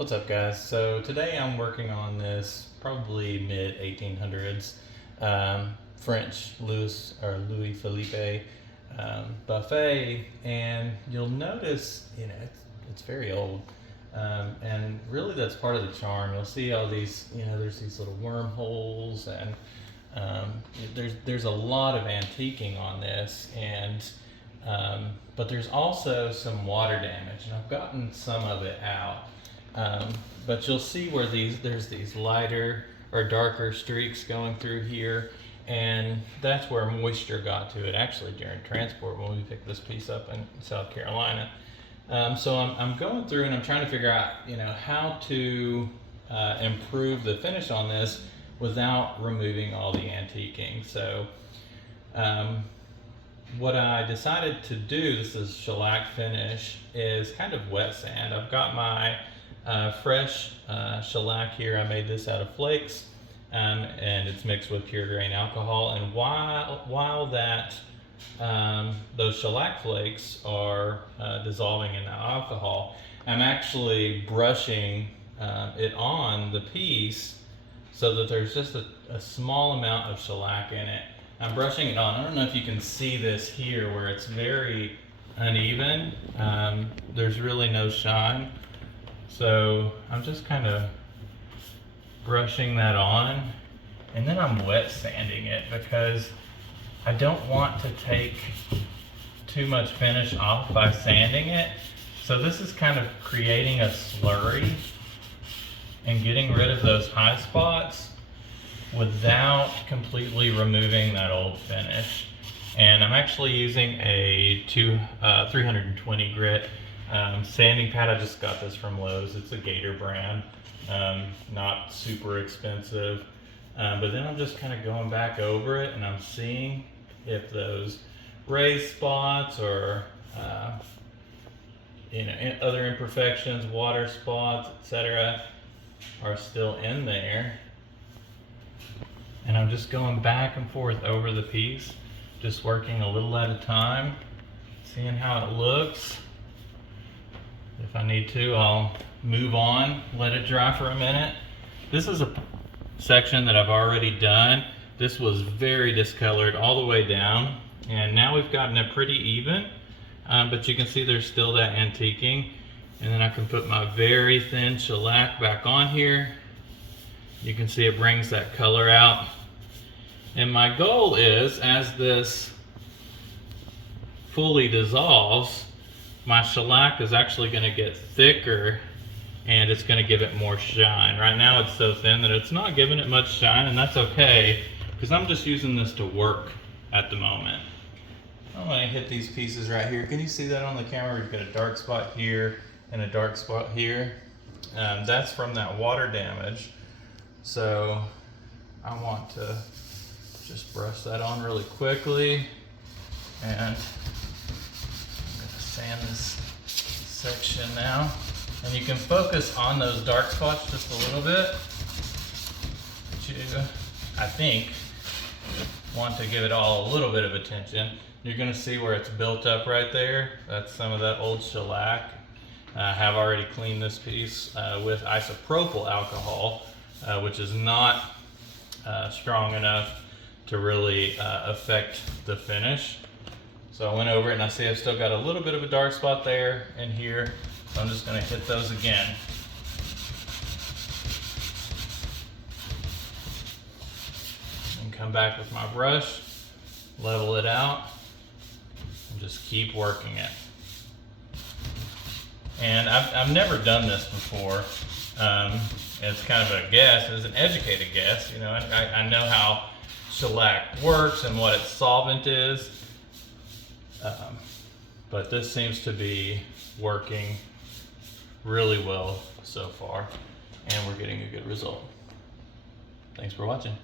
What's up, guys? So today I'm working on this probably mid 1800s French Louis Philippe buffet, and you'll notice it's very old, and really that's part of the charm. You'll see all these, there's these little wormholes, and there's a lot of antiquing on this, and but there's also some water damage, and I've gotten some of it out. But you'll see where there's these lighter or darker streaks going through here, and that's where moisture got to it actually during transport when we picked this piece up in South Carolina. So I'm going through and I'm trying to figure out how to improve the finish on this without removing all the antiquing. So what I decided to do, this is shellac finish, is kind of wet sand. I've got my fresh shellac here. I made this out of flakes, and it's mixed with pure grain alcohol. And while that those shellac flakes are dissolving in the alcohol, I'm actually brushing it on the piece so that there's just a small amount of shellac in it. I'm brushing it on. I don't know if you can see this here where it's very uneven. There's really no shine. So I'm just kind of brushing that on, and then I'm wet sanding it because I don't want to take too much finish off by sanding it. So this is kind of creating a slurry and getting rid of those high spots without completely removing that old finish. And I'm actually using a 320 grit sanding pad. I just got this from Lowe's. It's a Gator brand, not super expensive. But then I'm just kind of going back over it, and I'm seeing if those raised spots or other imperfections, water spots, etc., are still in there. And I'm just going back and forth over the piece, just working a little at a time, seeing how it looks. If I need to, I'll move on, let it dry for a minute. This is a section that I've already done. This was very discolored all the way down, and now we've gotten it pretty even, but you can see there's still that antiquing. And then I can put my very thin shellac back on here. You can see it brings that color out. And my goal is, as this fully dissolves, my shellac is actually going to get thicker, and it's going to give it more shine. Right now it's so thin that it's not giving it much shine, and that's okay, because I'm just using this to work at the moment. I'm going to hit these pieces right here. Can you see that on the camera? We've got a dark spot here and a dark spot here. That's from that water damage. So I want to just brush that on really quickly, and I'm going to sand this section now. And you can focus on those dark spots just a little bit. But you, I think, want to give it all a little bit of attention. You're going to see where it's built up right there. That's some of that old shellac. I have already cleaned this piece with isopropyl alcohol, which is not strong enough to really affect the finish. So I went over it, and I see I've still got a little bit of a dark spot there and here. So I'm just going to hit those again. And come back with my brush, level it out, and just keep working it. And I've never done this before. It's kind of a guess. It's an educated guess. I know how shellac works and what its solvent is. But this seems to be working really well so far, and we're getting a good result. Thanks for watching.